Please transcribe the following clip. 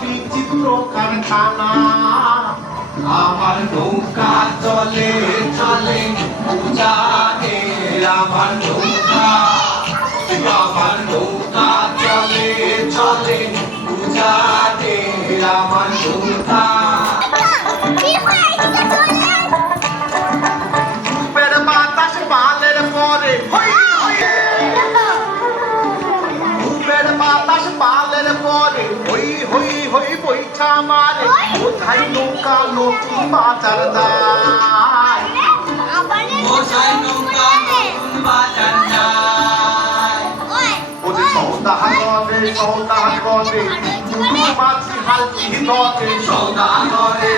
বিচিত্র কারখানা আমার নৌকা চলে চলে পূজাতে আমার নৌকা চলে চলে পূজাতে আমার নৌকা রূপের বাতাস পালের পরে রূপের বাতাস পালের পরে হই হই হই বৈঠা মারে কোথায় নৌকা নতুন বাজার যায় কোথায় নৌকা নতুন বাজার যায় ওরে সৌদাগরে সৌদাগরে মাছি হালকি দরে সৌদাগরে